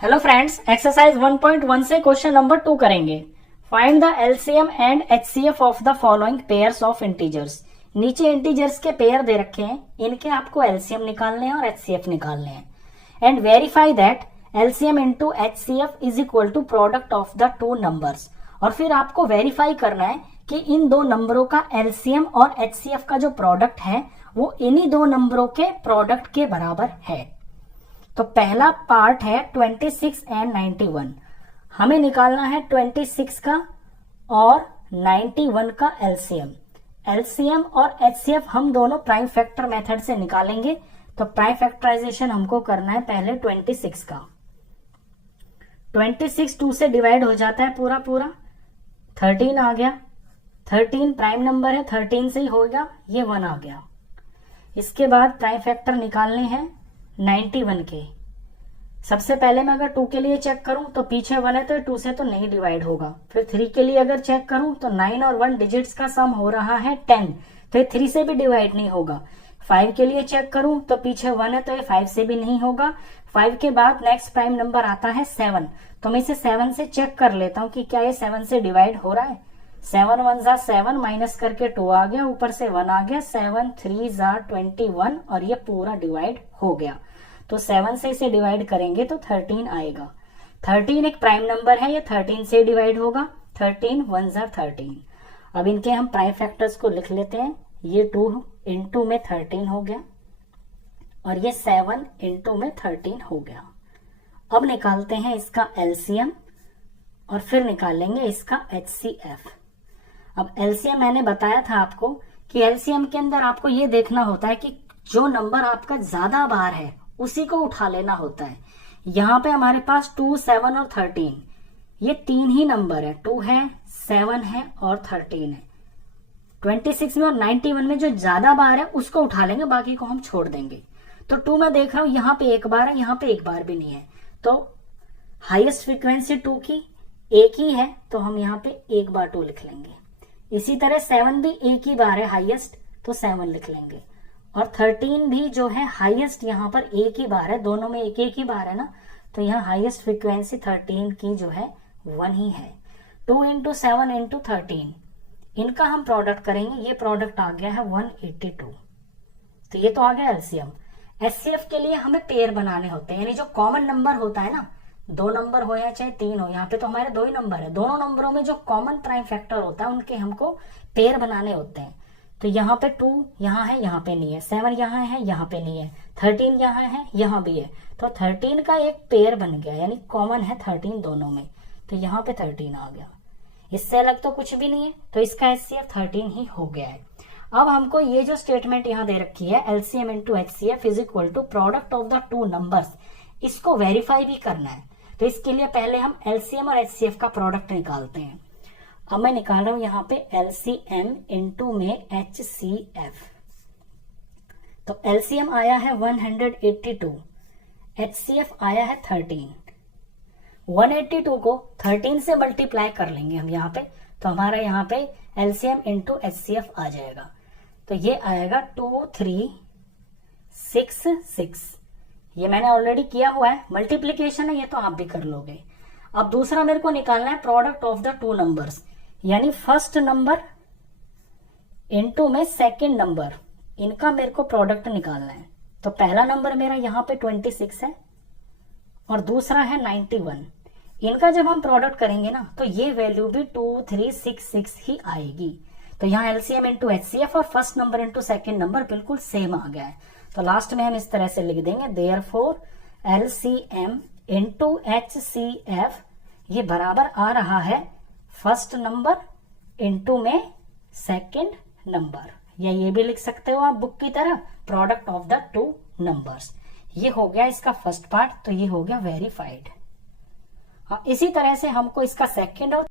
Hello friends, exercise 1.1 से question number 2 करेंगे। Find the LCM and HCF of the following pairs of integers. नीचे integers के pair दे रखे हैं, इनके आपको एलसीएम निकालने हैं और एचसीएफ निकालने हैं। And verify that LCM into HCF is equal to product of the two numbers. और फिर आपको वेरीफाई करना है कि इन दो नंबरों का एलसीएम और एचसीएफ का जो प्रोडक्ट है वो इन्हीं दो नंबरों के प्रोडक्ट के बराबर है। तो पहला पार्ट है 26 एंड 91। हमें निकालना है 26 का और 91 का एलसीएम। एलसीएम और एचसीएफ हम दोनों प्राइम फैक्टर मेथड से निकालेंगे। तो प्राइम फैक्टराइजेशन हमको करना है पहले 26 का। 26 2 से डिवाइड हो जाता है पूरा पूरा, 13 आ गया। 13 प्राइम नंबर है, 13 से ही होगा, ये 1 आ गया। इसके बाद प्राइम फैक्टर निकालने हैं 91 के। सबसे पहले मैं अगर 2 के लिए चेक करूं तो पीछे 1 है तो 2 से तो नहीं डिवाइड होगा। फिर 3 के लिए अगर चेक करूं तो 9 और 1 डिजिट्स का सम हो रहा है 10, तो ये 3 से भी डिवाइड नहीं होगा। 5 के लिए चेक करूं तो पीछे 1 है तो ये 5 से भी नहीं होगा। 5 के बाद नेक्स्ट प्राइम नंबर आता है 7, तो मैं इसे 7 से चेक कर लेता हूं कि क्या ये 7 से डिवाइड हो रहा है। 7 1 जा 7, माइनस करके 2 आ गया, ऊपर से 1 आ गया। 7 3 जा 21 और ये पूरा डिवाइड हो गया। तो 7 से इसे डिवाइड करेंगे तो 13 आएगा। 13 एक प्राइम नंबर है, ये 13 से डिवाइड होगा। 13 1 जा 13। अब इनके हम प्राइम फैक्टर्स को लिख लेते हैं। ये 2 इंटू में 13 हो गया और ये 7 इंटू में 13 हो गया। अब निकालते हैं इसका एलसीएम और फिर निकालेंगे इसका एचसीएफ। अब एलसीएम मैंने बताया था आपको कि एलसीएम के अंदर आपको ये देखना होता है कि जो नंबर आपका ज्यादा बार है उसी को उठा लेना होता है। यहाँ पे हमारे पास 2 7 और 13, ये 3 ही नंबर है। 2 है, 7 है और 13 है। 26 में और 91 में जो ज्यादा बार है उसको उठा लेंगे, बाकी को हम छोड़ देंगे। तो 2 में देख रहा हूं यहाँ पे एक बार है, यहाँ पे एक बार भी नहीं है। तो हाईएस्ट फ्रीक्वेंसी 2 की एक ही है, तो हम यहाँ पे एक बार 2 लिख लेंगे। इसी तरह 7 भी एक ही बार है हाईएस्ट, तो 7 लिख लेंगे। और 13 भी जो है हाईएस्ट यहाँ पर एक ही बार है, दोनों में एक एक ही बार है ना, तो यहाँ हाईएस्ट फ्रीक्वेंसी 13 की जो है 1 ही है। 2 इंटू 7 इंटू 13, इनका हम प्रोडक्ट करेंगे। ये प्रोडक्ट आ गया है 182। तो ये तो आ गया एलसीएम। एचसीएफ के लिए हमें पेयर बनाने होते हैं, यानी जो कॉमन नंबर होता है ना, 2 नंबर हो या चाहे 3 हो, यहाँ पे तो हमारे 2 ही नंबर है। दोनों नंबरों में जो कॉमन प्राइम फैक्टर होता है उनके हमको पेयर बनाने होते हैं। तो यहाँ पे 2 यहाँ है, यहाँ पे नहीं है। 7 यहाँ है, यहाँ पे नहीं है। 13 यहाँ है, यहाँ भी है। तो 13 का एक पेयर बन गया, यानी कॉमन है 13 दोनों में। तो यहाँ पे 13 आ गया। इससे अलग तो कुछ भी नहीं है, तो इसका एचसीएफ 13 ही हो गया है। अब हमको ये जो स्टेटमेंट यहाँ दे रखी है, LCM into HCF is equal to product of the two numbers, इसको वेरीफाई भी करना है। तो इसके लिए पहले हम एलसीएम और एचसीएफ का प्रोडक्ट निकालते हैं। अब मैं निकाल रहा हूं यहाँ पे एलसीएम इंटू में एचसीएफ। तो एलसीएम आया है 182, एचसीएफ आया है 13। 182 को 13 से मल्टीप्लाई कर लेंगे हम यहाँ पे, तो हमारा यहाँ पे एलसीएम इंटू एचसीएफ आ जाएगा। तो ये आएगा 2366। ये मैंने ऑलरेडी किया हुआ है, मल्टीप्लीकेशन है, ये तो आप भी कर लोगे। अब दूसरा मेरे को निकालना है product of the two numbers, यानी फर्स्ट नंबर इनटू में सेकंड नंबर, इनका मेरे को प्रोडक्ट निकालना है। तो पहला नंबर मेरा यहाँ पे 26 है और दूसरा है 91। इनका जब हम प्रोडक्ट करेंगे ना तो ये वैल्यू भी 2366 ही आएगी। तो यहाँ एलसीएम इंटू एचसीएफ और first number into second number बिल्कुल सेम आ गया है। तो लास्ट में हम इस तरह से लिख देंगे, देयरफॉर एलसीएम इंटू एचसीएफ ये बराबर आ रहा है फर्स्ट नंबर इंटू में सेकंड नंबर, या ये भी लिख सकते हो आप बुक की तरह, product of the two numbers. ये हो गया इसका फर्स्ट पार्ट, तो ये हो गया वेरीफाइड। इसी तरह से हमको इसका सेकंड और